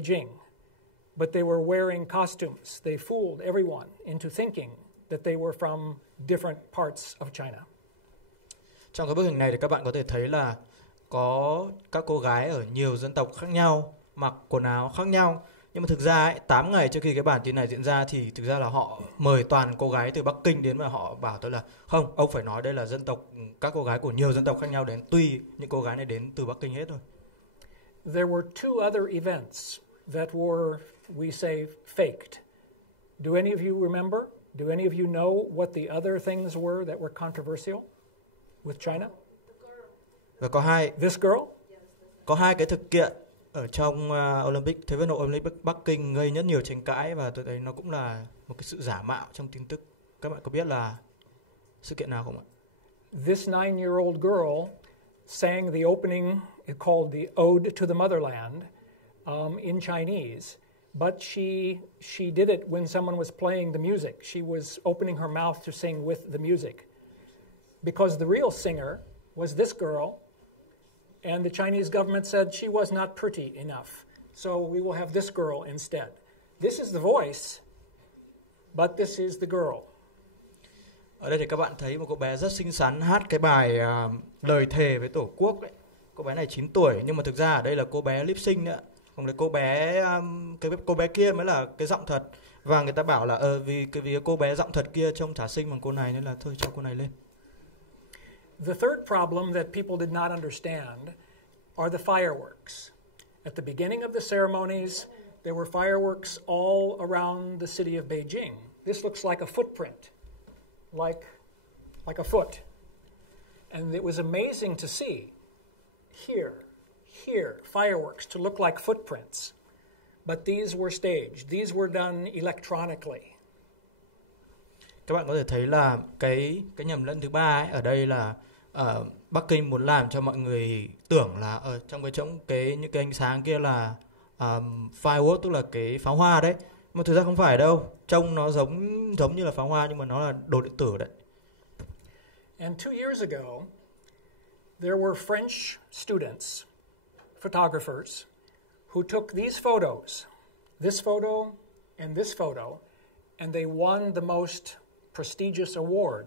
Beijing, but they were wearing costumes. They fooled everyone into thinking that they were from different parts of China. Trong cái bức hình này thì các bạn có thể thấy là có các cô gái ở nhiều dân tộc khác nhau, mặc quần áo khác nhau. Nhưng mà thực ra ấy, 8 ngày trước khi cái bản tin này diễn ra thì thực ra là họ mời toàn cô gái từ Bắc Kinh đến và họ bảo tôi là không, ông phải nói đây là dân tộc, các cô gái của nhiều dân tộc khác nhau đến, tuy những cô gái này đến từ Bắc Kinh hết thôi. There were two other events that were, we say, faked. Do any of you remember? Do any of you know what the other things were that were controversial with China? Và có hai cái thực kiện ở trong Olympic, Thế vận hội Olympic Bắc Kinh gây rất nhiều tranh cãi và tôi thấy nó cũng là một cái sự giả mạo trong tin tức. Các bạn có biết là sự kiện nào không ạ? This 9-year-old girl sang the opening, it's called the Ode to the Motherland, in Chinese, but she did it when someone was playing the music. She was opening her mouth to sing with the music. Because the real singer was this girl, and the Chinese government said she was not pretty enough, so we will have this girl instead. This is the voice, but this is the girl. Ở đây thì các bạn thấy một cô bé rất xinh xắn hát cái bài lời thề với Tổ quốc ấy. Cô bé này 9 tuổi nhưng mà thực ra ở đây là cô bé lip sync nữa. Còn cái cô bé kia mới là cái giọng thật. Và người ta bảo là vì cái cô bé giọng thật kia trông chả xinh bằng cô này nên là thôi cho cô này lên. The third problem that people did not understand are the fireworks. At the beginning of the ceremonies, there were fireworks all around the city of Beijing. This looks like a footprint, like a foot. And it was amazing to see here, fireworks to look like footprints. But these were staged. These were done electronically. Các bạn có thể thấy là cái nhầm lẫn thứ ba ấy, ở đây là Bắc Kinh muốn làm cho mọi người tưởng là ở trong những cái ánh sáng kia là firework, tức là cái pháo hoa đấy, mà thực ra không phải đâu, trông nó giống như là pháo hoa nhưng mà nó là đồ điện tử đấy. And 2 years ago, there were French students, photographers, who took these photos, this photo and this photo, and they won the most prestigious award.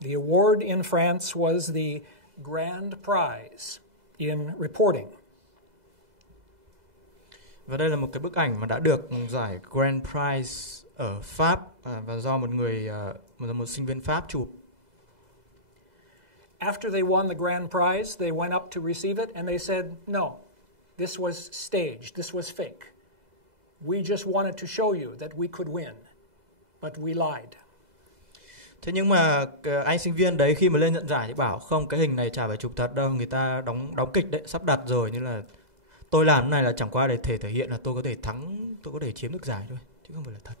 The award in France was the Grand Prize in Reporting. Và đây là một cái bức ảnh mà đã được giải Grand Prize ở Pháp và do một sinh viên Pháp chụp. After they won the Grand Prize, they went up to receive it and they said, no, this was staged, this was fake. We just wanted to show you that we could win, but we lied. Thế nhưng mà anh sinh viên đấy khi mà lên nhận giải thì bảo không, cái hình này chả phải chụp thật đâu, người ta đóng kịch đấy, sắp đặt rồi, nên là tôi làm cái này là chẳng qua để thể hiện là tôi có thể thắng, tôi có thể chiếm được giải thôi, chứ không phải là thật.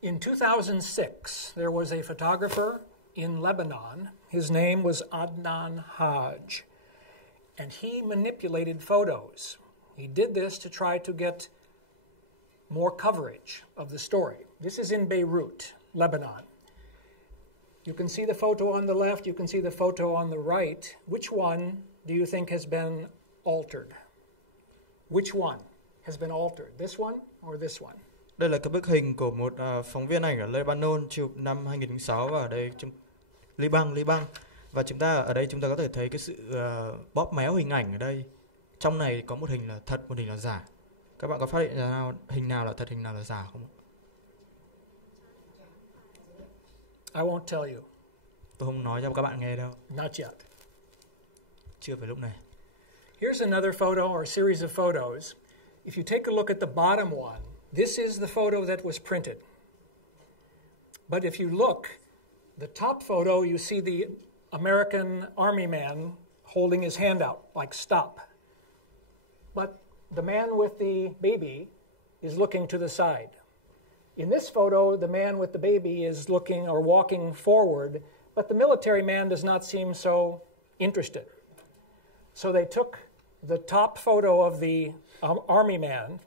In 2006, there was a photographer in Lebanon. His name was Adnan Haj, and he manipulated photos. He did this to try to get more coverage of the story. This is in Beirut, Lebanon. You can see the photo on the left, you can see the photo on the right. Which one do you think has been altered? Which one has been altered? This one or this one? Đây là cái bức hình của một phóng viên ảnh ở Lebanon chụp năm 2006 và ở đây Liban. Và chúng ta có thể thấy cái sự bóp méo hình ảnh ở đây. Trong này có một hình là thật, một hình là giả. Các bạn có phát hiện ra hình nào là thật, hình nào là giả không? I won't tell you. Tôi không nói cho các bạn nghe đâu. Not yet. Chưa phải lúc này. Here's another photo or series of photos. If you take a look at the bottom one, this is the photo that was printed. But if you look, the top photo, you see the American army man holding his hand out, like stop. But the man with the baby is looking to the side. In this photo, the man with the baby is looking or walking forward, but the military man does not seem so interested. So they took the top photo of the army man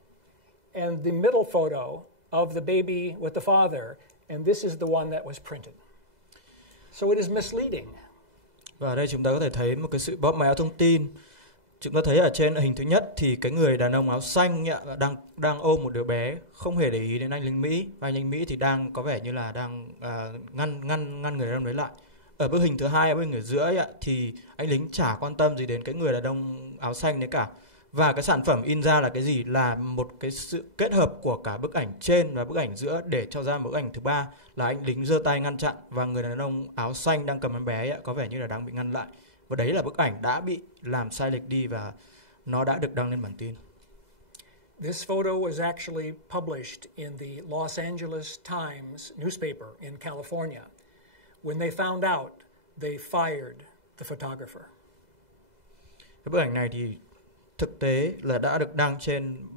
and the middle photo of the baby with the father, and this is the one that was printed. So it is misleading. Và ở đây chúng ta có thể thấy một cái sự bóp méo thông tin. Chúng ta thấy ở trên hình thứ nhất thì cái người đàn ông áo xanh đang ôm một đứa bé, không hề để ý đến anh lính Mỹ, và anh lính Mỹ thì đang có vẻ như là đang ngăn người đàn ông đấy lại. Ở bức hình thứ hai, ở bức hình ở giữa thì anh lính chả quan tâm gì đến cái người đàn ông áo xanh đấy cả. Và cái sản phẩm in ra là cái gì? Là một cái sự kết hợp của cả bức ảnh trên và bức ảnh giữa để cho ra một bức ảnh thứ ba là anh lính giơ tay ngăn chặn và người đàn ông áo xanh đang cầm em bé có vẻ như là đang bị ngăn lại. Và đấy là bức ảnh đã bị làm sai lệch đi và nó đã được đăng lên bản tin. This photo was actually published in the Los Angeles Times newspaper in California. When they found out, they fired the photographer. Cái bức ảnh này thì thực tế là đã được đăng trên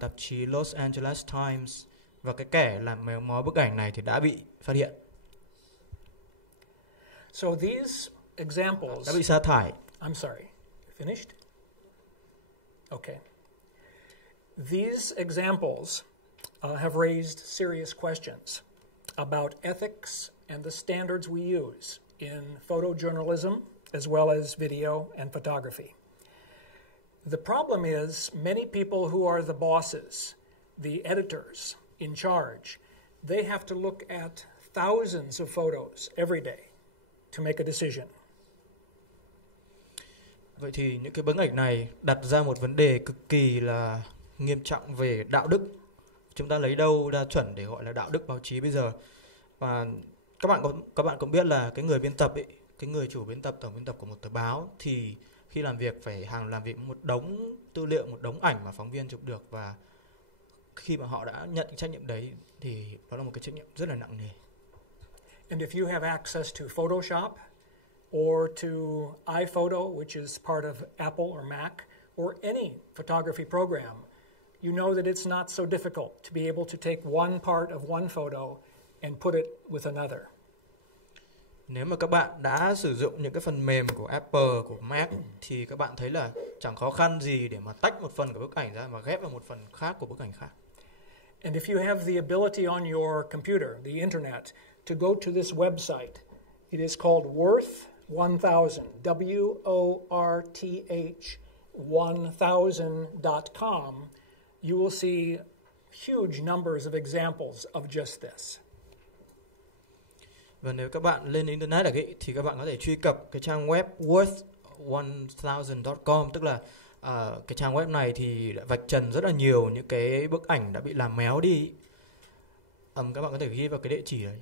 tạp chí Los Angeles Times và cái kẻ làm méo mó bức ảnh này thì đã bị phát hiện. So these examples đã bị sa thải. I'm sorry. Finished? Okay. These examples have raised serious questions about ethics and the standards we use in photojournalism as well as video and photography. The problem is many people who are the bosses, the editors in charge, they have to look at thousands of photos every day to make a decision. Vậy thì những cái bức ảnh này đặt ra một vấn đề cực kỳ là nghiêm trọng về đạo đức. Chúng ta lấy đâu ra chuẩn để gọi là đạo đức báo chí bây giờ? Và các bạn cũng biết là cái người biên tập cái người chủ biên tập, tổng biên tập của một tờ báo thì khi làm việc phải làm việc một đống tư liệu, một đống ảnh mà phóng viên chụp được, và khi mà họ đã nhận trách nhiệm đấy thì đó là một cái trách nhiệm rất là nặng nề. And if you have access to Photoshop or to iPhoto, which is part of Apple or Mac, or any photography program, you know that it's not so difficult to be able to take one part of one photo and put it with another. Nếu mà các bạn đã sử dụng những cái phần mềm của Apple, của Mac thì các bạn thấy là chẳng khó khăn gì để mà tách một phần của bức ảnh ra và ghép vào một phần khác của bức ảnh khác. And if you have the ability on your computer, the internet, to go to this website, it is called Worth 1000, WORTH 1000.com, you will see huge numbers of examples of just this. Và nếu các bạn lên internet thì các bạn có thể truy cập cái trang web worth1000.com, tức là cái trang web này thì đã vạch trần rất là nhiều những cái bức ảnh đã bị làm méo đi. Các bạn có thể ghi vào cái địa chỉ đấy.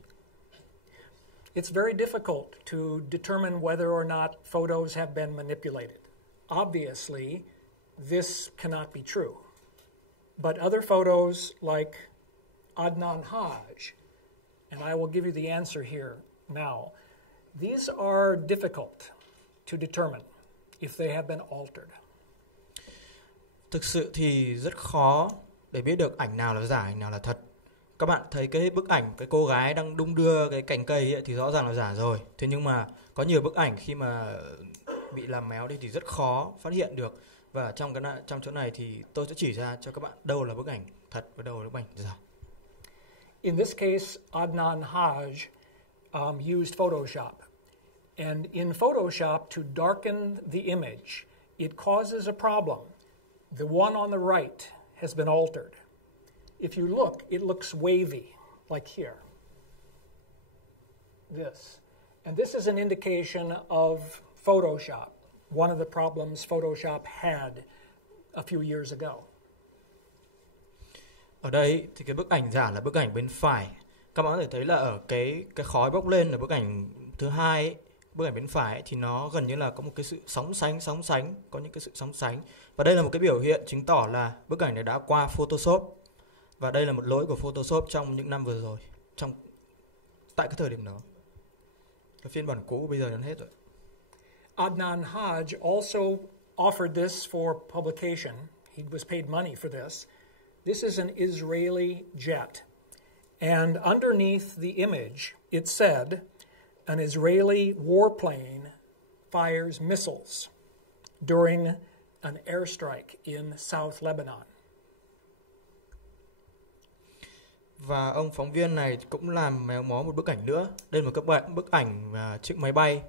It's very difficult to determine whether or not photos have been manipulated. Obviously, this cannot be true. But other photos like Adnan Haj, and I will give you the answer here now, these are difficult to determine if they have been altered. Thực sự thì rất khó để biết được ảnh nào là giả, ảnh nào là thật. Các bạn thấy cái bức ảnh cái cô gái đang đung đưa cái cành cây thì rõ ràng là giả rồi. Thế nhưng mà có nhiều bức ảnh khi mà bị làm méo đi thì rất khó phát hiện được. Và trong chỗ này thì tôi sẽ chỉ ra cho các bạn đâu là bức ảnh thật và đâu là bức ảnh giả. In this case, Adnan Haj used Photoshop. And in Photoshop, to darken the image, it causes a problem. The one on the right has been altered. If you look, it looks wavy, like here. This. And this is an indication of Photoshop, one of the problems Photoshop had a few years ago. Ở đây thì cái bức ảnh giả là bức ảnh bên phải. Các bạn có thể thấy là ở cái khói bốc lên ở bức ảnh thứ hai bức ảnh bên phải thì nó gần như là có một cái sự sóng sánh, có những cái sự sóng sánh. Và đây là một cái biểu hiện chứng tỏ là bức ảnh này đã qua Photoshop. Và đây là một lỗi của Photoshop trong những năm vừa rồi, tại cái thời điểm đó. Cái phiên bản cũ bây giờ nó hết rồi. Adnan Haj also offered this for publication. He was paid money for this. This is an Israeli jet. And underneath the image, it said, an Israeli warplane fires missiles during an airstrike in South Lebanon. Và ông phóng viên này cũng làm méo mó một bức ảnh nữa. Đây là một bức ảnh chiếc máy bay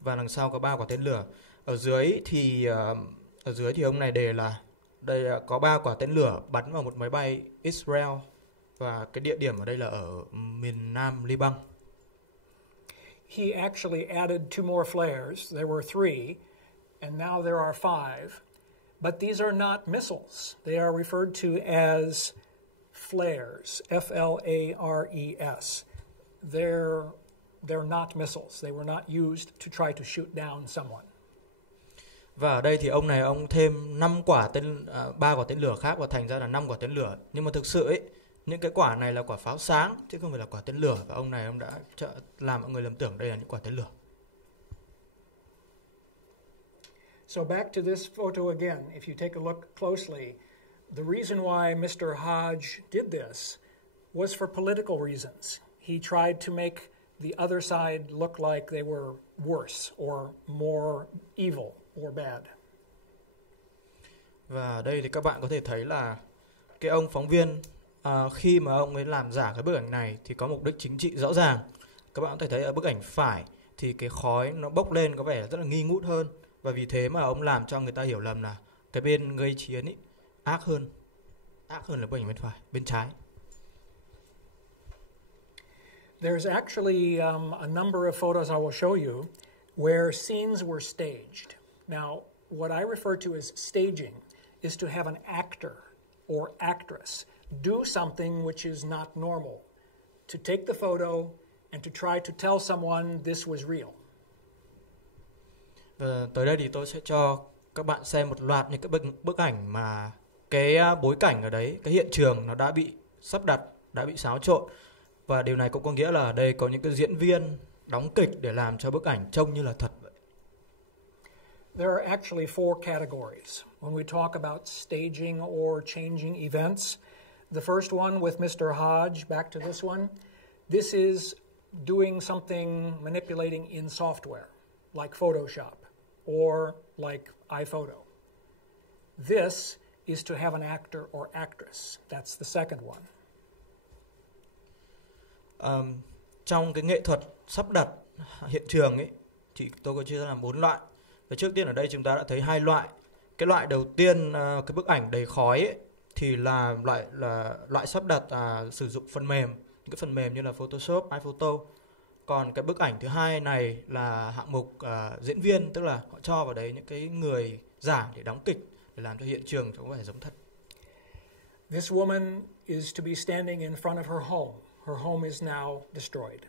và đằng sau có 3 quả tên lửa. Ở dưới thì Ở dưới thì ông này đề là đây có 3 quả tên lửa bắn vào một máy bay Israel và cái địa điểm ở đây là ở miền Nam Liban. He actually added 2 more flares. There were 3, and now there are 5. But these are not missiles. They are referred to as flares, F-L-A-R-E-S. They're not missiles. They were not used to try to shoot down someone. Và ở đây thì ông thêm 3 quả tên lửa khác và thành ra là 5 quả tên lửa. Nhưng mà thực sự ấy, những cái quả này là quả pháo sáng chứ không phải là quả tên lửa, và ông đã làm mọi người lầm tưởng đây là những quả tên lửa. So back to this photo again, if you take a look closely, the reason why Mr. Hodge did this was for political reasons. He tried to make the other side look like they were worse or more evil or bad. Và ở đây thì các bạn có thể thấy là cái ông phóng viên khi mà ông ấy làm giả cái bức ảnh này thì có mục đích chính trị rõ ràng. Các bạn có thể thấy ở bức ảnh phải thì cái khói nó bốc lên có vẻ rất là nghi ngút hơn, và vì thế mà ông làm cho người ta hiểu lầm là cái bên gây chiến ấy ác hơn là bức ảnh bên phải, bên trái. There's actually a number of photos I will show you where scenes were staged. Now, what I refer to as staging is to have an actor or actress do something which is not normal, to take the photo and to try to tell someone this was real. Và tới đây thì tôi sẽ cho các bạn xem một loạt những cái bức ảnh mà cái bối cảnh ở đấy, cái hiện trường nó đã bị sắp đặt, đã bị xáo trộn. Và điều này cũng có nghĩa là ở đây có những cái diễn viên đóng kịch để làm cho bức ảnh trông như là thật vậy. There are actually 4 categories when we talk about staging or changing events. The first one with Mr. Hodge, back to this one, this is doing something, manipulating in software, like Photoshop or like iPhoto. This is to have an actor or actress. That's the second one. Trong cái nghệ thuật sắp đặt hiện trường ấy thì tôi có chia ra làm 4 loại. Và trước tiên ở đây chúng ta đã thấy 2 loại. Cái loại đầu tiên, cái bức ảnh đầy khói ấy, thì là loại sắp đặt sử dụng phần mềm, những cái phần mềm như là Photoshop, iPhoto. Còn cái bức ảnh thứ hai này là hạng mục diễn viên, tức là họ cho vào đấy những cái người giảng để đóng kịch để làm cho hiện trường có vẻ giống thật. This woman is to be standing in front of her home. Her home is now destroyed.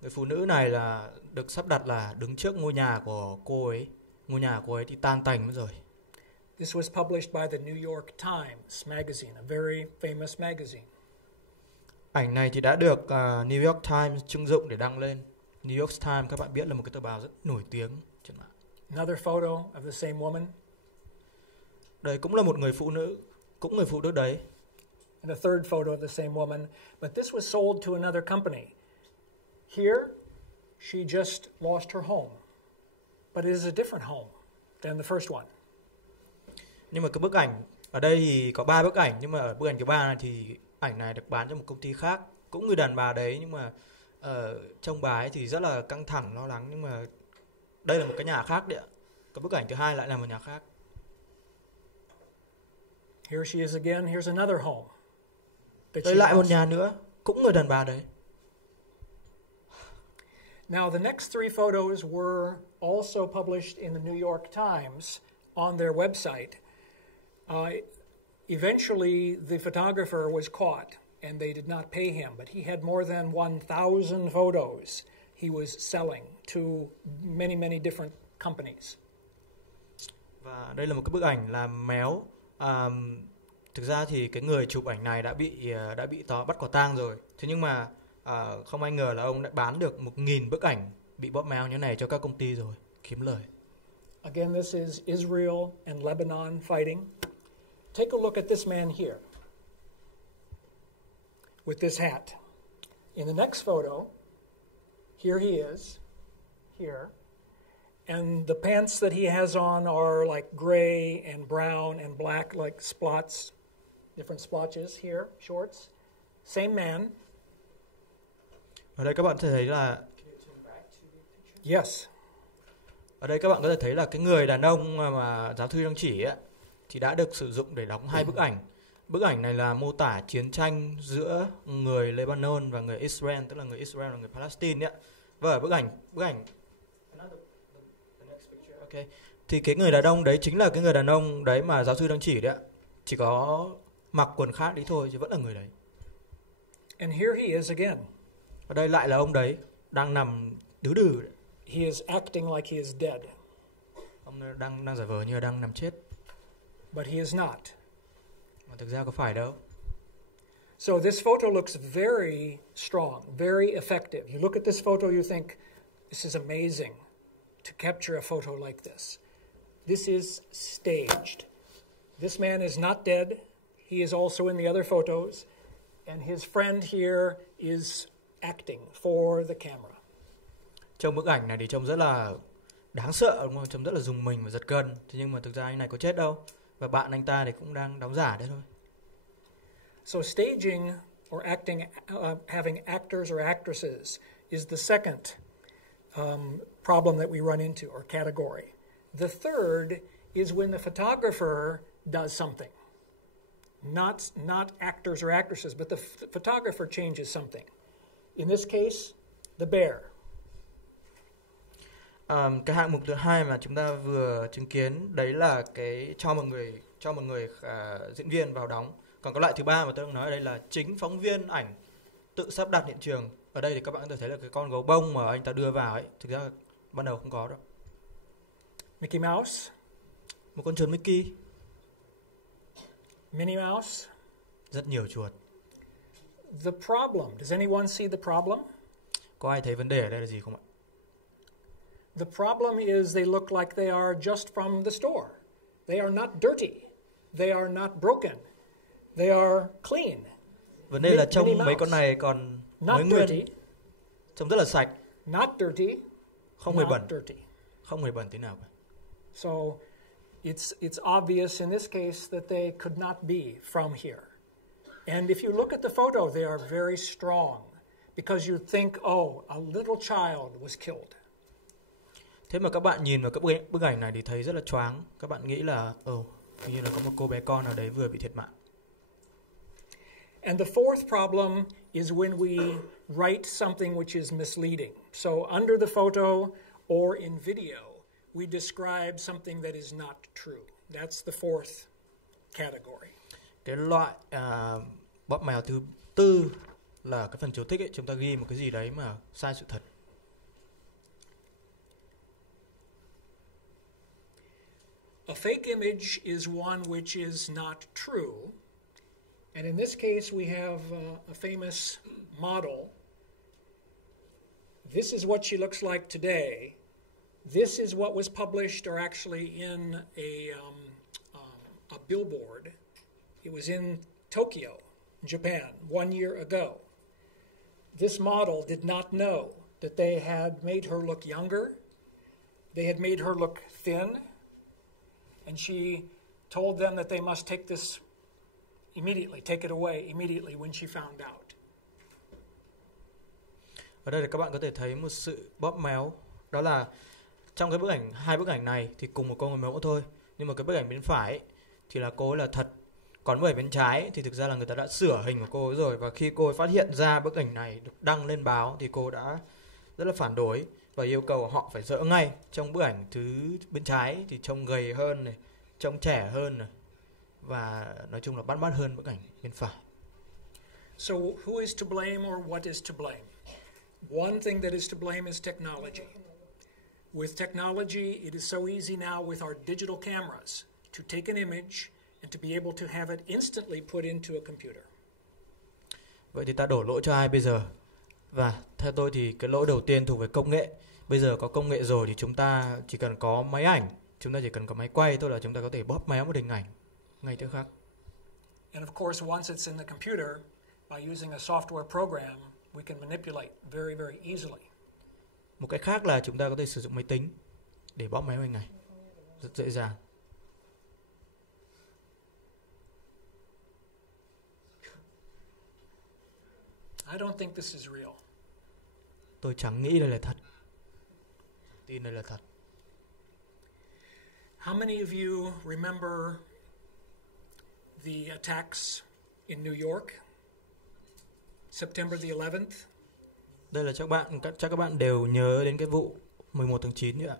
Người phụ nữ này là được sắp đặt là đứng trước ngôi nhà của cô ấy. Ngôi nhà của cô ấy thì tan tành mất rồi. This was published by the New York Times magazine, a very famous magazine. Ảnh này thì đã được New York Times trưng dụng để đăng lên. New York Times các bạn biết là một cái tờ báo rất nổi tiếng trên mạng. Another photo of the same woman. Đây cũng là một người phụ nữ, cũng người phụ nữ đấy. And a third photo of the same woman, but this was sold to another company. Here, she just lost her home, but it is a different home than the first one. Nhưng mà cái bức ảnh ở đây thì có 3 bức ảnh, nhưng mà ở bức ảnh thứ 3 này thì ảnh này được bán cho một công ty khác, cũng người đàn bà đấy, nhưng mà trông bà ấy thì rất là căng thẳng, lo lắng, nhưng mà đây là một cái nhà khác đấy ạ. Cái bức ảnh thứ 2 lại là một nhà khác. Here she is again. Here's another home. Đây lại một nhà nữa, cũng người đàn bà đấy. Now, the next 3 photos were also published in the New York Times on their website. Eventually, the photographer was caught, and they did not pay him, but he had more than 1,000 photos he was selling to many, many different companies. Và đây là một cái bức ảnh làm méo. Thực ra thì cái người chụp ảnh này đã bị bắt quả tang rồi. Thế nhưng mà không ai ngờ là ông đã bán được 1.000 bức ảnh bị bóp méo như này cho các công ty rồi, kiếm lời. Again, this is Israel and Lebanon fighting. Take a look at this man here with this hat. In the next photo, here he is, here. And the pants that he has on are like gray and brown and black, like spots, different splotches here, shorts. Same man. Ở đây các bạn thấy là Yes. Ở đây các bạn có thể thấy là cái người đàn ông mà giáo thư đang chỉ ấy, thì đã được sử dụng để đóng hai bức ảnh. Bức ảnh này là mô tả chiến tranh giữa người Lebanon và người Israel, tức là người Israel và người Palestine ấy. Và ở bức ảnh okay. Thì cái người đàn ông đấy chính là cái người đàn ông đấy mà giáo sư đang chỉ đấy ạ. Chỉ có mặc quần khác đi thôi chứ vẫn là người đấy. And here he is again. Ở đây lại là ông đấy đang nằm đứ đừ đấy. He is acting like he is dead. Ông đang giả vờ như là đang nằm chết. But he is not. Mà thực ra có phải đâu. So this photo looks very strong, very effective. You look at this photo, you think, this is amazing to capture a photo like this. This is staged. This man is not dead. He is also in the other photos. And his friend here is acting for the camera. Trong bức ảnh này thì trông rất là đáng sợ, đúng không? Trông rất là rùng mình và giật gân. Thế nhưng mà thực ra anh này có chết đâu. Và bạn anh ta thì cũng đang đóng giả đấy thôi. So staging or acting, having actors or actresses is the second problem that we run into, or category. The third is when the photographer does something. Not actors or actresses, but the photographer changes something. In this case, the bear. Cái hạng mục thứ hai mà chúng ta vừa chứng kiến đấy là cái cho một người diễn viên vào đóng. Còn cái loại thứ ba mà tôi đang nói ở đây là chính phóng viên ảnh tự sắp đặt hiện trường. Ở đây thì các bạn có thể thấy là cái con gấu bông mà anh ta đưa vào ấy, thực ra ban đầu không có đâu. Mickey Mouse. Một con chuột Mickey. Minnie Mouse. Rất nhiều chuột. The problem. Does anyone see the problem? Có ai thấy vấn đề ở đây là gì không ạ? The problem is they look like they are just from the store. They are not dirty. They are not broken. They are clean. Vấn đề là trông mấy con này còn mới nguyên. Trông rất là sạch. Not dirty. Không hề bẩn. Không hề bẩn tí nào cả. So it's obvious in this case that they could not be from here. And if you look at the photo, they are very strong because you think, oh, a little child was killed. Thế mà các bạn nhìn vào các bức ảnh này thì thấy rất là choáng. Các bạn nghĩ là hình như là có một cô bé con nào đấy vừa bị thiệt mạng. And the fourth problem is when we write something which is misleading. So under the photo or in video, we describe something that is not true. That's the fourth category. Cái loại bóp mèo thứ tư là cái phần chú thích ấy, chúng ta ghi một cái gì đấy mà sai sự thật. A fake image is one which is not true. And in this case, we have a famous model. This is what she looks like today. This is what was published, or actually in a billboard. It was in Tokyo, Japan, 1 year ago. This model did not know that they had made her look younger. They had made her look thin. And she told them that they must take this immediately, take it away immediately when she found out. Ở đây thì các bạn có thể thấy một sự bóp méo. Đó là trong cái bức ảnh, hai bức ảnh này thì cùng một cô người mẫu thôi. Nhưng mà cái bức ảnh bên phải ấy, thì là cô ấy là thật. Còn bức ảnh bên trái ấy, thì thực ra là người ta đã sửa hình của cô ấy rồi. Và khi cô ấy phát hiện ra bức ảnh này được đăng lên báo thì cô đã rất là phản đối và yêu cầu họ phải dỡ ngay. Trong bức ảnh thứ bên trái thì trông gầy hơn này, trông trẻ hơn này, và nói chung là bắt mắt hơn bức ảnh bên phải. So who is to blame or what is to blame? One thing that is to blame is technology. With technology, it is so easy now with our digital cameras to take an image and to be able to have it instantly put into a computer. Vậy thì ta đổ lỗi cho ai bây giờ? Và theo tôi thì cái lỗi đầu tiên thuộc về công nghệ. Bây giờ có công nghệ rồi thì chúng ta chỉ cần có máy ảnh, chúng ta chỉ cần có máy quay thôi là chúng ta có thể bóp méo một hình ảnh ngay tức khắc. And of course, once it's in the computer, by using a software program, we can manipulate very, very easily. Một cách khác là chúng ta có thể sử dụng máy tính để bóp méo hình ảnh rất dễ dàng. I don't think this is real. Tôi chẳng nghĩ đây là thật. Tin đây là thật. How many of you remember the attacks in New York, September the 11th? Đây là chắc các bạn đều nhớ đến cái vụ 11 tháng 9 nữa ạ.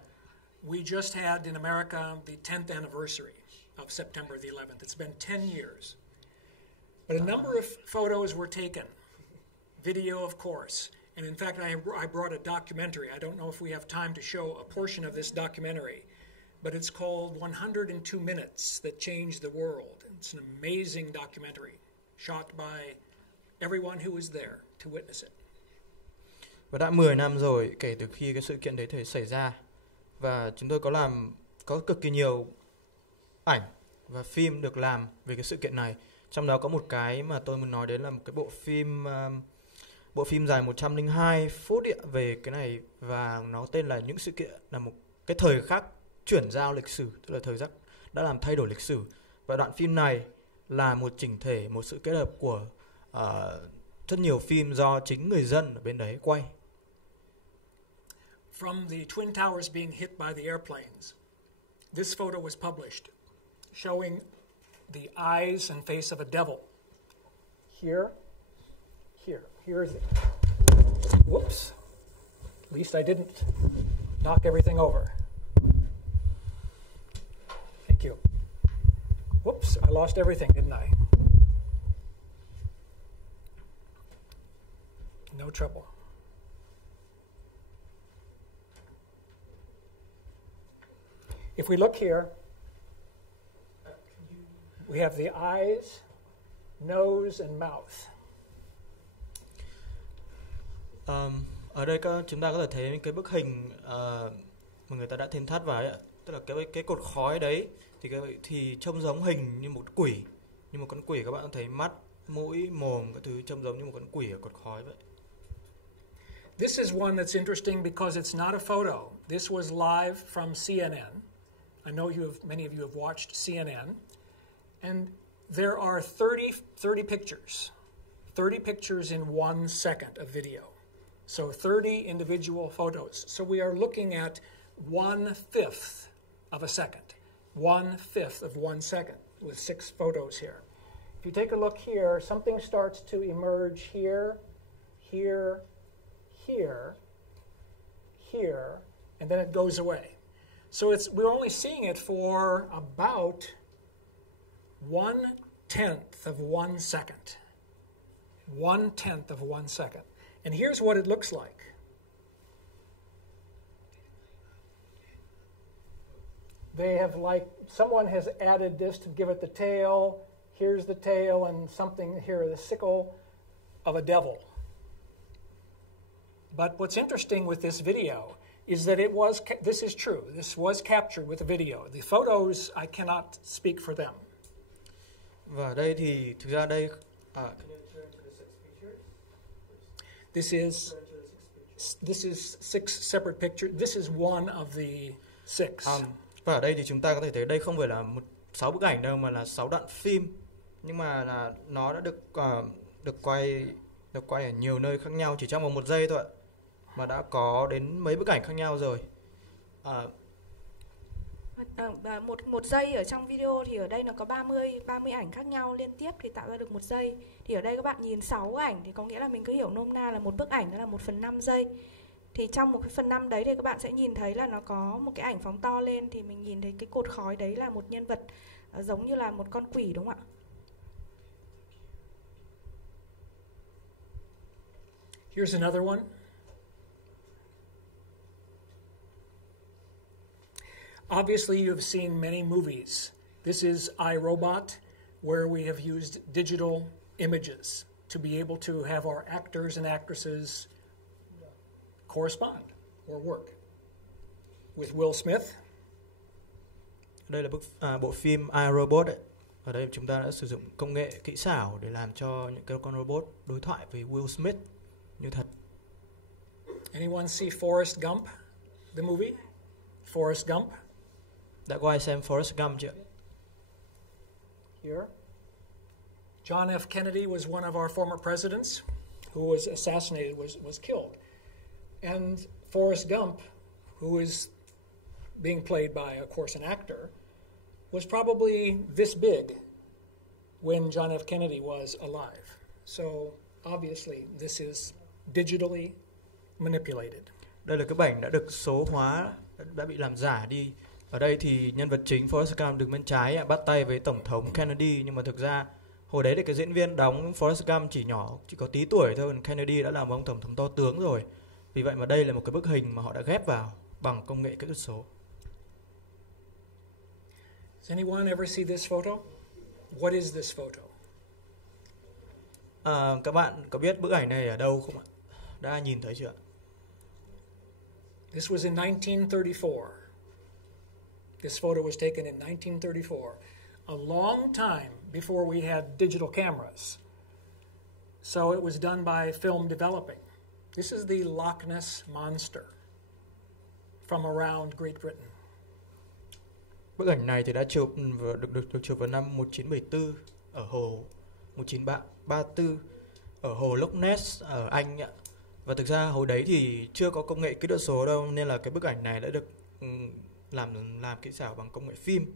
We just had in America the 10th anniversary of September the 11th. It's been 10 years. But a number of photos were taken, video of course. And in fact, I brought a documentary. I don't know if we have time to show a portion of this documentary, but it's called 102 Minutes That Changed the World. It's an amazing documentary shot by everyone who was there to witness it. Và đã 10 năm rồi kể từ khi cái sự kiện đấy xảy ra. Và chúng tôi có cực kỳ nhiều ảnh và phim được làm về cái sự kiện này. Trong đó có một cái mà tôi muốn nói đến là một cái bộ phim dài 102 phút về cái này, và nó tên là Những sự kiện, là một cái thời khắc chuyển giao lịch sử, tức là thời khắc đã làm thay đổi lịch sử. Và đoạn phim này là một chỉnh thể, một sự kết hợp của rất nhiều phim do chính người dân ở bên đấy quay. From the Twin Towers being hit by the airplanes, this photo was published, showing the eyes and face of a devil. Here's it. Whoops. At least I didn't knock everything over. Thank you. Whoops, I lost everything, didn't I? No trouble. If we look here, we have the eyes, nose and mouth. Ở đây chúng ta có thể thấy cái bức hình mà người ta đã thêm thắt vào ấy, tức là cái cột khói đấy thì trông giống hình như một quỷ, như một con quỷ. Các bạn thấy mắt, mũi, mồm các thứ trông giống như một con quỷ ở cột khói vậy. This is one that's interesting because it's not a photo. This was live from CNN. I know many of you have watched CNN. And there are 30 pictures. 30 pictures in 1 second of video. So 30 individual photos. So we are looking at 1/5 of a second. 1/5 of 1 second with 6 photos here. If you take a look here, something starts to emerge here, here, here, here, and then it goes away. So we're only seeing it for about 1/10 of 1 second. 1/10 of 1 second. And here's what it looks like. They have someone has added this to give it the tail. Here's the tail and something here, the sickle of a devil. But what's interesting with this video is that this is true. This was captured with a video. The photos, I cannot speak for them. Và đây thì thực ra đây This is 6 separate pictures. This is one of the 6. Và ở đây thì chúng ta có thể thấy đây không phải là 6 bức ảnh đâu, mà là 6 đoạn phim, nhưng mà là nó đã được quay ở nhiều nơi khác nhau chỉ trong vòng 1 giây thôi ạ, mà đã có đến mấy bức ảnh khác nhau rồi. Một giây ở trong video thì ở đây nó có 30 ảnh khác nhau liên tiếp thì tạo ra được 1 giây. Thì ở đây các bạn nhìn 6 ảnh thì có nghĩa là mình cứ hiểu nôm na là một bức ảnh đó là 1/5 giây. Thì trong một cái 1/5 đấy thì các bạn sẽ nhìn thấy là nó có một cái ảnh phóng to lên, thì mình nhìn thấy cái cột khói đấy là một nhân vật giống như là một con quỷ, đúng không ạ? Here's another one. Obviously, you have seen many movies. This is iRobot, where we have used digital images to be able to have our actors and actresses correspond or work. With Will Smith. Đây là bộ phim iRobot ấy. Ở đây chúng ta đã sử dụng công nghệ kỹ xảo để làm cho những cái con robot đối thoại với Will Smith như thật. Anyone see Forrest Gump, the movie? Forrest Gump. Đã có ai xem Forrest Gump chưa? Here. John F. Kennedy was one of our former presidents who was assassinated, was killed. And Forrest Gump, who is being played by, of course, an actor, was probably this big when John F. Kennedy was alive. So obviously this is digitally manipulated. Đây là cái bảnh đã được số hóa, đã bị làm giả đi. Ở đây thì nhân vật chính Forrest Gump đứng bên trái bắt tay với Tổng thống Kennedy, nhưng mà thực ra hồi đấy thì cái diễn viên đóng Forrest Gump chỉ có tí tuổi thôi, còn Kennedy đã là một ông tổng thống to tướng rồi. Vì vậy mà đây là một cái bức hình mà họ đã ghép vào bằng công nghệ kỹ thuật số. Does anyone ever see this photo? What is this photo? Các bạn có biết bức ảnh này ở đâu không ạ? Đã nhìn thấy chưa? This was in 1934. This photo was taken in 1934, a long time before we had digital cameras. So it was done by film developing. This is the Loch Ness Monster from around Great Britain. Bức ảnh này thì đã được chụp vào năm 1974 ở hồ 1934 ở hồ Loch Ness ở Anh ạ. Và thực ra hồi đấy thì chưa có công nghệ kỹ thuật số đâu, nên là cái bức ảnh này đã được làm kỹ xảo bằng công nghệ phim.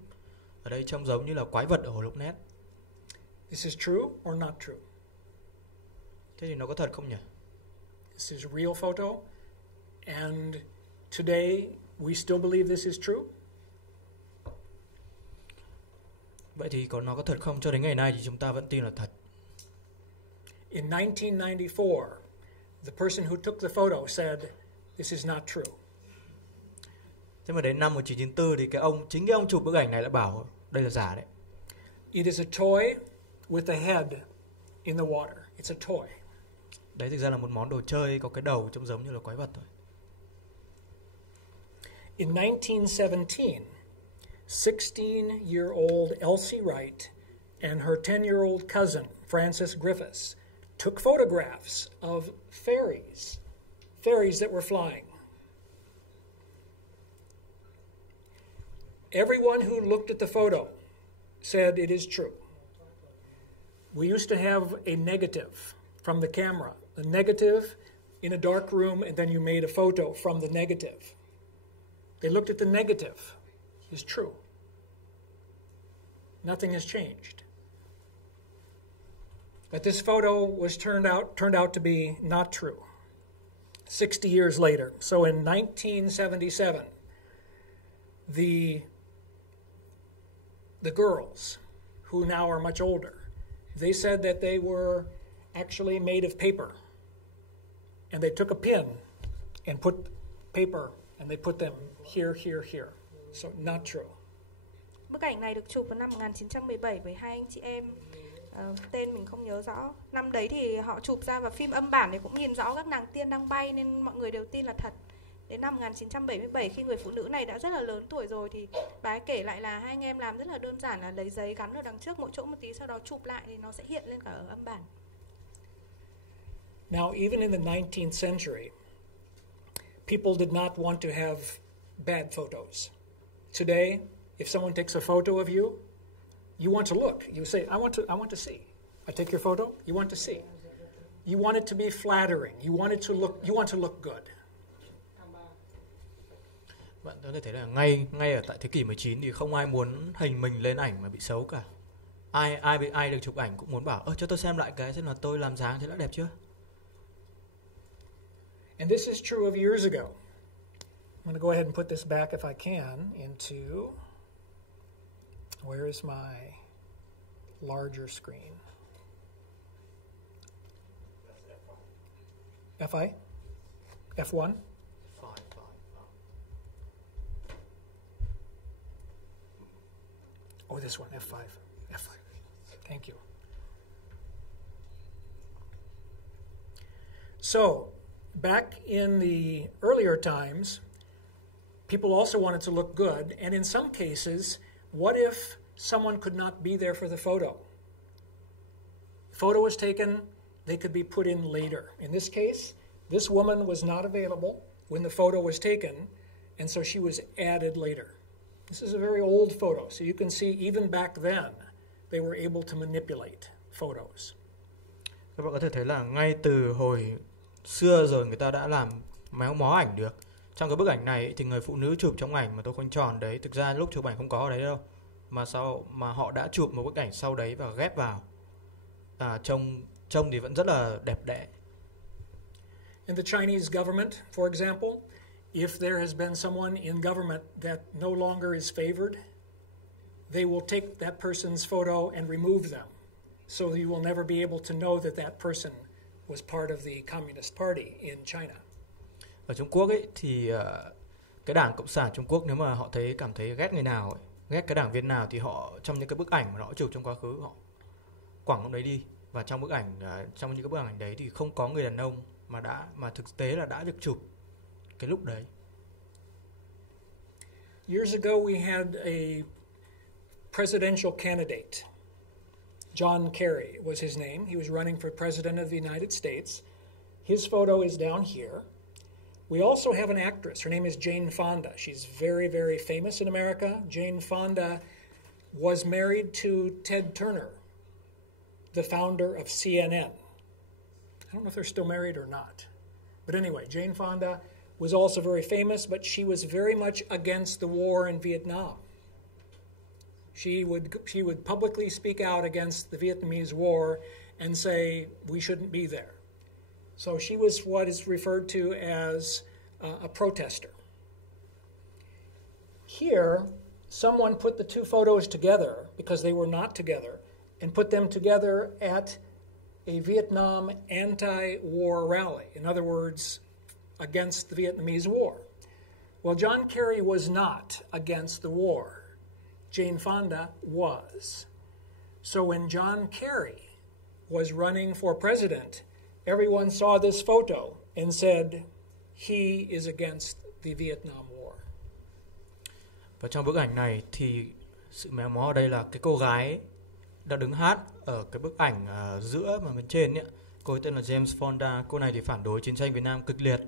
Ở đây trông giống như là quái vật ở hồ Loch Ness. This is true or not true? Thế thì nó có thật không nhỉ? This is a real photo, and today we still believe this is true. Vậy thì nó có thật không? Cho đến ngày nay thì chúng ta vẫn tin là thật. In 1994, the person who took the photo said, this is not true. Thế mà đến năm 1994 thì chính cái ông chụp bức ảnh này đã bảo đây là giả đấy. It is a toy with a head in the water. It's a toy. Đấy thực ra là một món đồ chơi có cái đầu trông giống như là quái vật thôi. In 1917, 16-year-old Elsie Wright and her 10-year-old cousin, Frances Griffiths, took photographs of fairies that were flying. Everyone who looked at the photo said it is true. We used to have a negative from the camera, a negative in a dark room, and then you made a photo from the negative. They looked at the negative. It's true. Nothing has changed. But this photo was turned out to be not true 60 years later. So in 1977, the girls, who now are much older, they said that they were actually made of paper. And they took a pin and put paper and they put them here, here, here. So not true. Bức ảnh này được chụp vào năm 1917 với hai anh chị em. Tên mình không nhớ rõ. Năm đấy thì họ chụp ra và phim âm bản thì cũng nhìn rõ các nàng tiên đang bay, nên mọi người đều tin là thật. Đến năm 1977, khi người phụ nữ này đã rất là lớn tuổi rồi, thì bà ấy kể lại là hai anh em làm rất là đơn giản, là lấy giấy gắn ở đằng trước mỗi chỗ một tí, sau đó chụp lại thì nó sẽ hiện lên cả ở âm bản. Now, even in the 19th century, people did not want to have bad photos. Today, if someone takes a photo of you, you want to look. You say, I want to see. I take your photo, you want to see. You want it to be flattering. You want to look good. Bạn có thể thấy là ngay ở tại thế kỷ 19 thì không ai muốn hình mình lên ảnh mà bị xấu cả. Ai được chụp ảnh cũng muốn bảo, cho tôi xem lại cái xem là tôi làm dáng thế đã đẹp chưa. And this is true of years ago. I'm going to go ahead and put this back if I can into, where is my larger screen? F1? F1? Oh, this one, F5. Thank you. So, back in the earlier times, people also wanted to look good, and in some cases, what if someone could not be there for the photo? The photo was taken, they could be put in later. In this case, this woman was not available when the photo was taken, and so she was added later. This is a very old photo, so you can see even back then, they were able to manipulate photos. Các bạn có thể thấy là ngay từ hồi xưa rồi người ta đã làm méo mó ảnh được. Trong cái bức ảnh này thì người phụ nữ chụp trong ảnh mà tôi khoanh tròn đấy, thực ra lúc chụp ảnh không có ở đấy đâu, mà họ đã chụp một bức ảnh sau đấy và ghép vào. Trông thì vẫn rất là đẹp đẽ. In the Chinese government, for example, if there has been someone in government that no longer is favored, they will take that person's photo and remove them. So you will never be able to know that that person was part of the Communist Party in China. Ở Trung Quốc ấy thì cái Đảng Cộng sản Trung Quốc, nếu mà họ cảm thấy ghét người nào, ghét cái đảng viên nào thì họ trong những cái bức ảnh mà họ chụp trong quá khứ họ quẳng ông đấy đi. Và trong những cái bức ảnh đấy thì không có người đàn ông mà thực tế là đã được chụp cái lúc đấy. Years ago we had a presidential candidate. John Kerry was his name. He was running for president of the United States. His photo is down here. We also have an actress. Her name is Jane Fonda. She's very, very famous in America. Jane Fonda was married to Ted Turner, the founder of CNN. I don't know if they're still married or not. But anyway, Jane Fonda was also very famous, but she was very much against the war in Vietnam. She would publicly speak out against the Vietnamese war and say we shouldn't be there. So she was what is referred to as a protester. Here, someone put the two photos together because they were not together and put them together at a Vietnam anti-war rally. In other words, against the Vietnamese war. Well, John Kerry was not against the war. Jane Fonda was. So when John Kerry was running for president, everyone saw this photo and said he is against the Vietnam War. Và trong bức ảnh này thì sự méo mó ở đây là cái cô gái đã đứng hát ở cái bức ảnh giữa mà bên trên ấy. Cô ấy tên là James Fonda. Cô này thì phản đối chiến tranh Việt Nam cực liệt.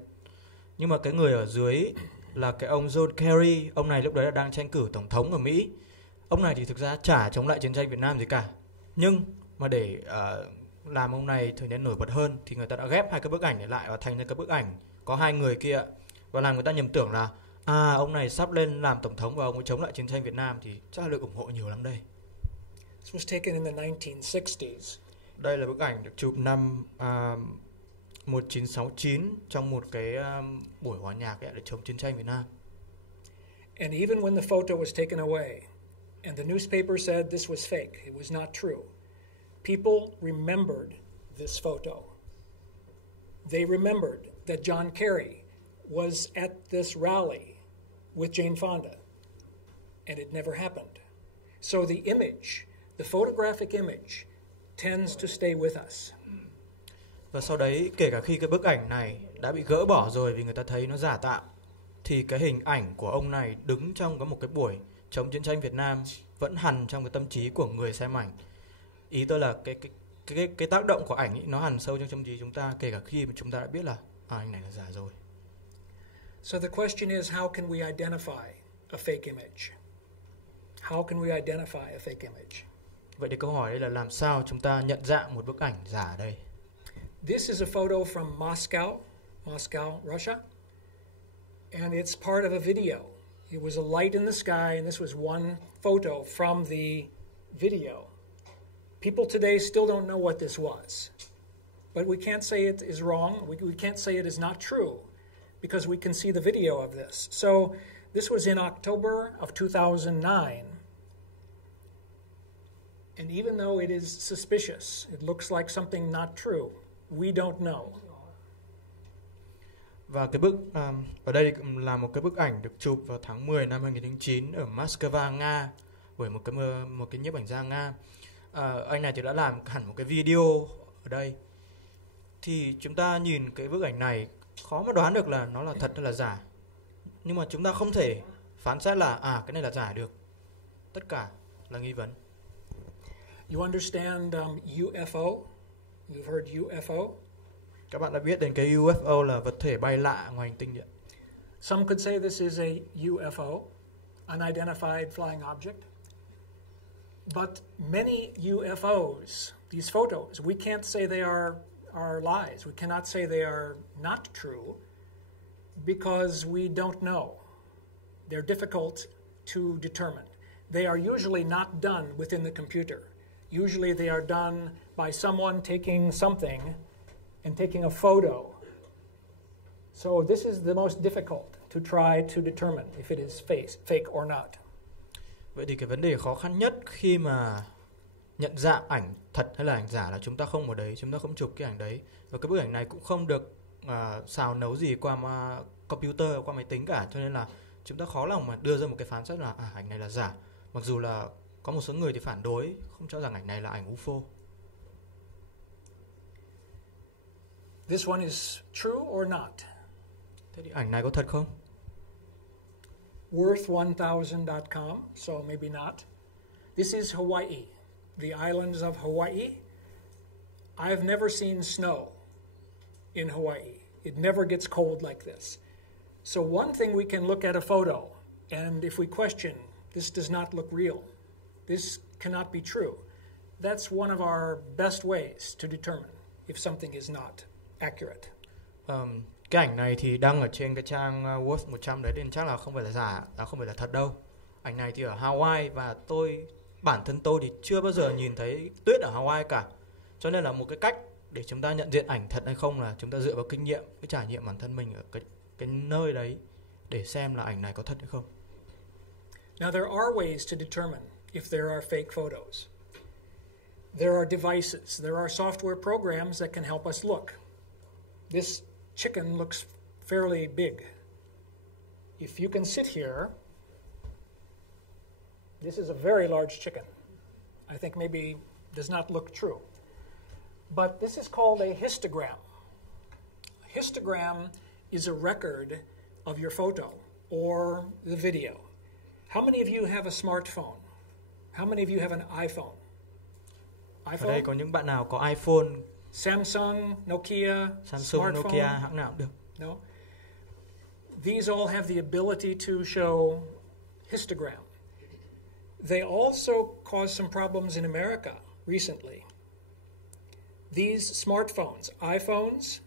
Nhưng mà cái người ở dưới là cái ông John Kerry. Ông này lúc đấy là đang tranh cử tổng thống ở Mỹ. Ông này thì thực ra chả chống lại chiến tranh Việt Nam gì cả. Nhưng mà để làm ông này trở nên nổi bật hơn thì người ta đã ghép hai cái bức ảnh này lại và thành ra cái bức ảnh có hai người kia, và làm người ta nhầm tưởng là ông này sắp lên làm tổng thống và ông ấy chống lại chiến tranh Việt Nam, thì chắc là được ủng hộ nhiều lắm đây. This was taken in the 1960s. Đây là bức ảnh được chụp năm 1969 trong một cái buổi hòa nhạc để chống chiến tranh Việt Nam. And even when the photo was taken away and the newspaper said this was fake, it was not true, people remembered this photo. They remembered that John Kerry was at this rally with Jane Fonda, and it never happened. So the image, the photographic image, tends to stay with us. Và sau đấy, kể cả khi cái bức ảnh này đã bị gỡ bỏ rồi vì người ta thấy nó giả tạo, thì cái hình ảnh của ông này đứng trong một cái buổi chống chiến tranh Việt Nam vẫn hằn trong cái tâm trí của người xem ảnh. Ý tôi là cái tác động của ảnh ấy, nó hằn sâu trong tâm trí chúng ta, kể cả khi mà chúng ta đã biết là ảnh này là giả rồi. So the question is, how can we identify a fake image? How can we identify a fake image? Vậy thì câu hỏi đây là làm sao chúng ta nhận dạng một bức ảnh giả ở đây? This is a photo from Moscow, Russia. And it's part of a video. It was a light in the sky, and this was one photo from the video. People today still don't know what this was. But we can't say it is wrong. We can't say it is not true because we can see the video of this. So this was in October of 2009. And even though it is suspicious, it looks like something not true, we don't know. Và cái ở đây là một cái bức ảnh được chụp vào tháng 10 năm 2009 ở Moscow, Nga, bởi một cái nhiếp ảnh gia Nga. Anh này thì đã làm hẳn một cái video ở đây. Thì chúng ta nhìn cái bức ảnh này khó mà đoán được là nó là thật hay là giả. Nhưng mà chúng ta không thể phán xét là cái này là giả được. Tất cả là nghi vấn. You understand UFO? You've heard UFO? Các bạn đã biết đến cái UFO là vật thể bay lạ ngoài hành tinh điện. Some could say this is a UFO, unidentified flying object. But many UFOs, these photos, we can't say they are lies. We cannot say they are not true Because we don't know. They're difficult to determine. They are usually not done within the computer. Usually they are done by someone taking something and taking a photo. So this is the most difficult to try to determine if it is fake or not. Vậy thì cái vấn đề khó khăn nhất khi mà nhận dạng ảnh thật hay là ảnh giả là chúng ta không ở đấy, chúng ta không chụp cái ảnh đấy. Và cái bức ảnh này cũng không được xào nấu gì qua computer, qua máy tính cả. Cho nên là chúng ta khó lòng mà đưa ra một cái phán xét là ảnh này là giả. Mặc dù là có một số người thì phản đối, không cho rằng ảnh này là ảnh UFO. This one is true or not? Thế thì ảnh này có thật không? Worth1000.com, so maybe not. This is Hawaii, the islands of Hawaii. I've never seen snow in Hawaii. It never gets cold like this. So one thing we can look at a photo, and if we question, this does not look real, this cannot be true, that's one of our best ways to determine if something is not accurate. Cái ảnh này thì đăng ở trên cái trang Worth 100 đấy nên chắc là không phải là giả, không phải là thật đâu. Ảnh này thì ở Hawaii và bản thân tôi thì chưa bao giờ nhìn thấy tuyết ở Hawaii cả. Cho nên là một cái cách để chúng ta nhận diện ảnh thật hay không là chúng ta dựa vào kinh nghiệm, cái trải nghiệm bản thân mình ở cái nơi đấy để xem là ảnh này có thật hay không. Now there are ways to determine if there are fake photos. There are devices, there are software programs that can help us look. This chicken looks fairly big. If you can sit here, this is a very large chicken. I think maybe does not look true. But this is called a histogram. A histogram is a record of your photo or the video. How many of you have a smartphone? How many of you have an iPhone? Ở đây có những bạn nào có iPhone? Samsung, Nokia, Samsung, Nokia, hãng nào cũng được. No. These all have the ability to show histogram. They also caused some problems in America recently. These smartphones, iPhones,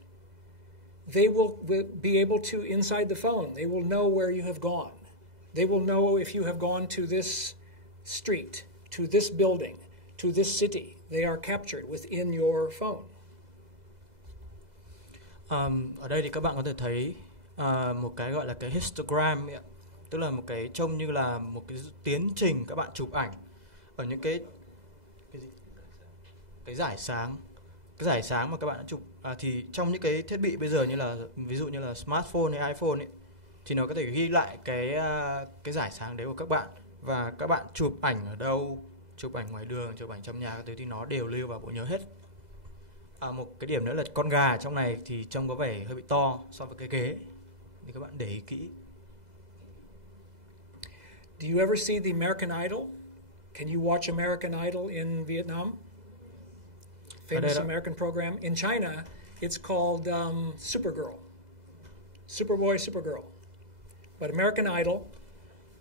they will be able to, inside the phone, they will know where you have gone. They will know if you have gone to this street, to this building, to this city. They are captured within your phone. Ở đây thì các bạn có thể thấy một cái gọi là cái histogram ấy, tức là một cái trông như là một cái tiến trình các bạn chụp ảnh ở những cái giải sáng mà các bạn đã chụp. Thì trong những cái thiết bị bây giờ như là ví dụ như là smartphone hay iPhone ấy, thì nó có thể ghi lại cái giải sáng đấy của các bạn, và các bạn chụp ảnh ở đâu, chụp ảnh ngoài đường, chụp ảnh trong nhà các thứ thì nó đều lưu vào bộ nhớ hết. Một cái điểm nữa là con gà trong này thì trông có vẻ hơi bị to so với cái ghế, thì các bạn để ý kỹ. Do you ever see the American Idol? Can you watch American Idol in Vietnam? Famous American program. In China, it's called Supergirl. Superboy, Supergirl. But American Idol,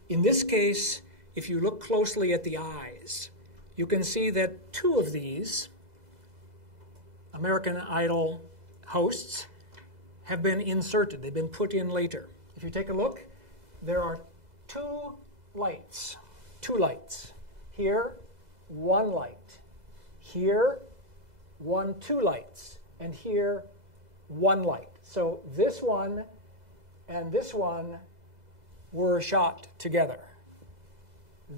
in this case, if you look closely at the eyes, you can see that two of these American Idol hosts have been inserted. They've been put in later. If you take a look, there are two lights. Here, one light. Here, two lights. And here, one light. So this one and this one were shot together.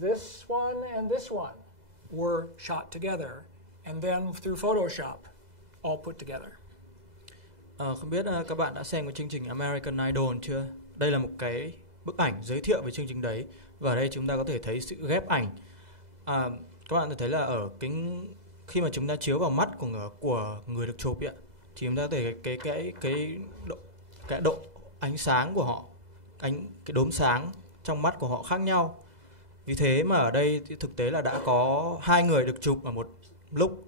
This one and this one were shot together, and then through Photoshop, all put together. Không biết các bạn đã xem cái chương trình American Idol chưa? Đây là một cái bức ảnh giới thiệu về chương trình đấy, và ở đây chúng ta có thể thấy sự ghép ảnh. Các bạn có thể thấy là ở khi mà chúng ta chiếu vào mắt của người được chụp ấy, thì chúng ta có thể cái độ ánh sáng của họ, cái đốm sáng trong mắt của họ khác nhau. Vì thế mà ở đây thì thực tế là đã có 2 người được chụp ở một lúc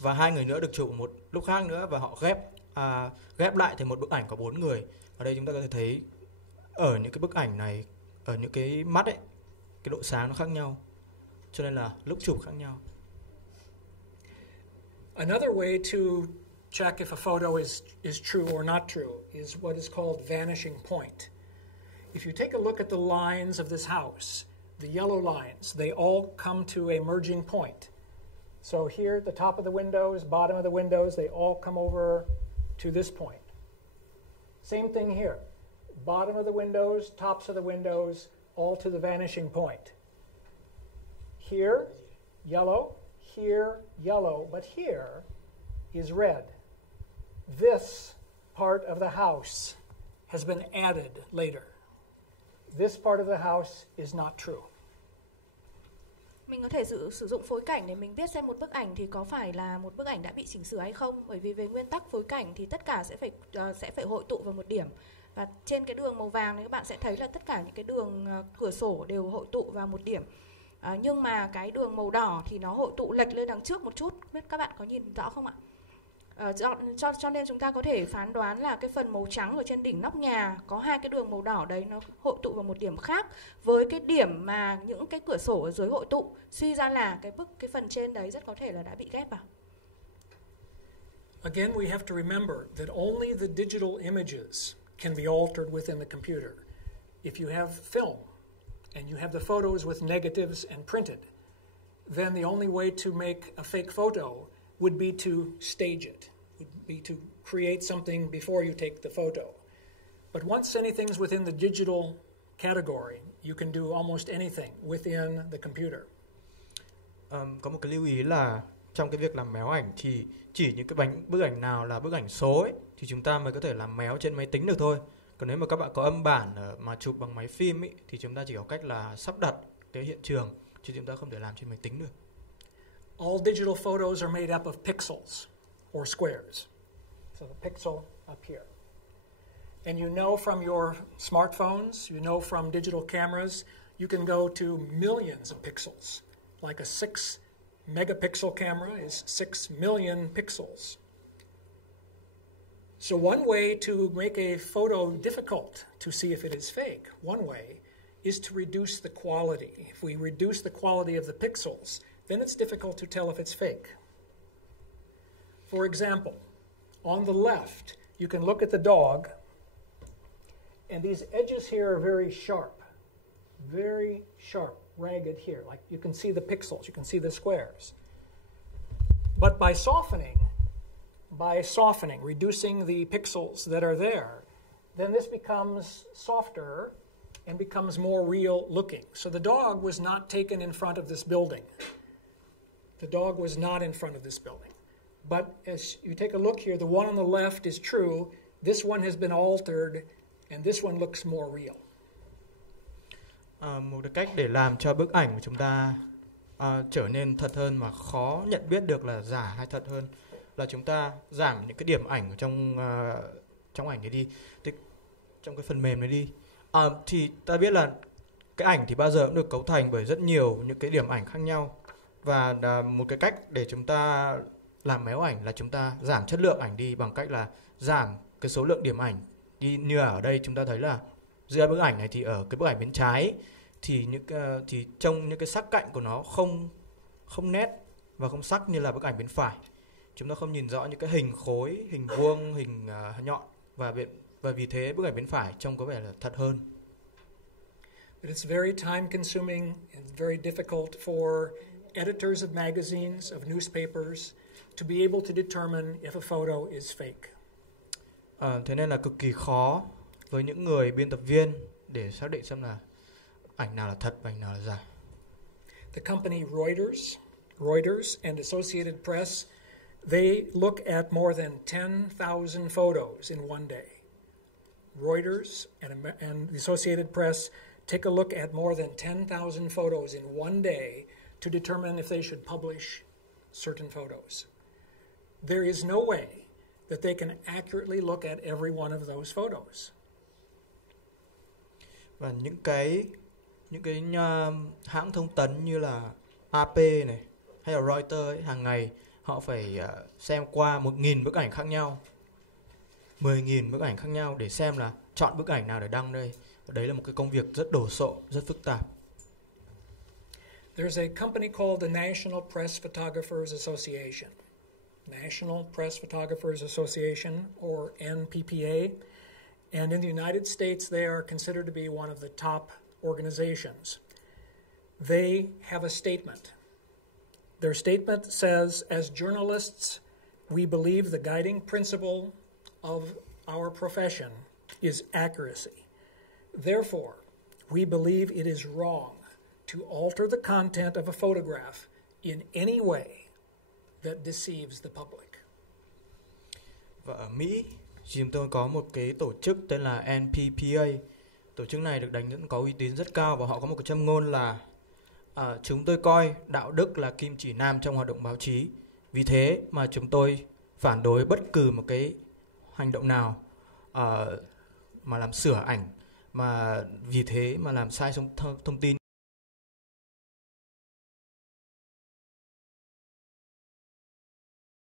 và 2 người nữa được chụp ở một lúc khác nữa, và họ ghép lại thành một bức ảnh có 4 người. Ở đây chúng ta có thể thấy ở những cái bức ảnh này, ở những cái mắt ấy, cái độ sáng nó khác nhau, cho nên là lúc chụp khác nhau. Another way to check if a photo is true or not true is what is called vanishing point. If you take a look at the lines of this house, the yellow lines, they all come to a merging point. So here at the top of the windows, bottom of the windows, they all come over to this point. Same thing here. Bottom of the windows, tops of the windows, all to the vanishing point. Here, yellow, here, yellow, but here is red. This part of the house has been added later. This part of the house is not true. Mình có thể sử dụng phối cảnh để mình biết xem một bức ảnh thì có phải là một bức ảnh đã bị chỉnh sửa hay không. Bởi vì về nguyên tắc phối cảnh thì tất cả sẽ phải hội tụ vào một điểm. Và trên cái đường màu vàng này các bạn sẽ thấy là tất cả những cái đường cửa sổ đều hội tụ vào một điểm. Nhưng mà cái đường màu đỏ thì nó hội tụ lệch lên đằng trước một chút. Biết các bạn có nhìn rõ không ạ? Cho nên chúng ta có thể phán đoán là cái phần màu trắng ở trên đỉnh nóc nhà có hai cái đường màu đỏ đấy nó hội tụ vào một điểm khác với cái điểm mà những cái cửa sổ ở dưới hội tụ. Suy ra là cái phần trên đấy rất có thể là đã bị ghép vào. Again, we have to remember that only the digital images can be altered within the computer. If you have film and you have the photos with negatives and printed, then the only way to make a fake photo would be to stage it, would be to create something before you take the photo. But once anything's within the digital category, you can do almost anything within the computer. Có một cái lưu ý là trong cái việc làm méo ảnh thì chỉ những cái bức ảnh nào là bức ảnh số ấy, thì chúng ta mới có thể làm méo trên máy tính được thôi. Còn nếu mà các bạn có âm bản mà chụp bằng máy phim ấy, thì chúng ta chỉ có cách là sắp đặt cái hiện trường, chứ chúng ta không thể làm trên máy tính được. All digital photos are made up of pixels or squares. So the pixel up here. And you know from your smartphones, you know from digital cameras, you can go to millions of pixels. Like a 6 megapixel camera is 6 million pixels. So one way to make a photo difficult to see if it is fake, one way, is to reduce the quality. If we reduce the quality of the pixels, then it's difficult to tell if it's fake. For example, on the left, you can look at the dog, and these edges here are very sharp, ragged here. Like you can see the pixels, you can see the squares. But by softening, reducing the pixels that are there, then this becomes softer and becomes more real looking. So the dog was not taken in front of this building. The dog was not in front of this building. But as you take a look here, the one on the left is true. This one has been altered, and this one looks more real. Một cái cách để làm cho bức ảnh của chúng ta trở nên thật hơn mà khó nhận biết được là giả hay thật hơn là chúng ta giảm những cái điểm ảnh ở trong ảnh này đi, trong cái phần mềm này đi. Thì ta biết là cái ảnh thì bao giờ cũng được cấu thành bởi rất nhiều những cái điểm ảnh khác nhau. Và một cái cách để chúng ta làm méo ảnh là chúng ta giảm chất lượng ảnh đi bằng cách là giảm cái số lượng điểm ảnh đi. Như ở đây chúng ta thấy là giữa bức ảnh này thì ở cái bức ảnh bên trái thì trông những cái sắc cạnh của nó không nét và không sắc như là bức ảnh bên phải. Chúng ta không nhìn rõ những cái hình khối, hình vuông, hình nhọn, và vì thế bức ảnh bên phải trông có vẻ là thật hơn. But it's very time consuming and very difficult for editors of magazines, of newspapers, to be able to determine if a photo is fake. Thế nên là cực kỳ khó với những người biên tập viên để xác định xem là ảnh nào là thật và ảnh nào là giả. The company Reuters and Associated Press, they look at more than 10,000 photos in one day. Reuters and the Associated Press take a look at more than 10,000 photos in one day to determine if they should publish certain photos. There is no way that they can accurately look at every one of those photos. Và những cái hãng thông tấn như là AP này hay là Reuters ấy, hàng ngày họ phải xem qua 1.000 bức ảnh khác nhau, 10.000 bức ảnh khác nhau để xem là chọn bức ảnh nào để đăng đây. Và đấy là một cái công việc rất đồ sộ, rất phức tạp. There's a company called the National Press Photographers Association. National Press Photographers Association, or NPPA. And in the United States, they are considered to be one of the top organizations. They have a statement. Their statement says, as journalists, we believe the guiding principle of our profession is accuracy. Therefore, we believe it is wrong to alter the content of a photograph in any way that deceives the public. Và ở Mỹ, chúng tôi có một cái tổ chức tên là NPPA. Tổ chức này được đánh giá có uy tín rất cao và họ có một cái châm ngôn là chúng tôi coi đạo đức là kim chỉ nam trong hoạt động báo chí. Vì thế mà chúng tôi phản đối bất cứ một cái hành động nào mà làm sửa ảnh, mà vì thế mà làm sai thông tin.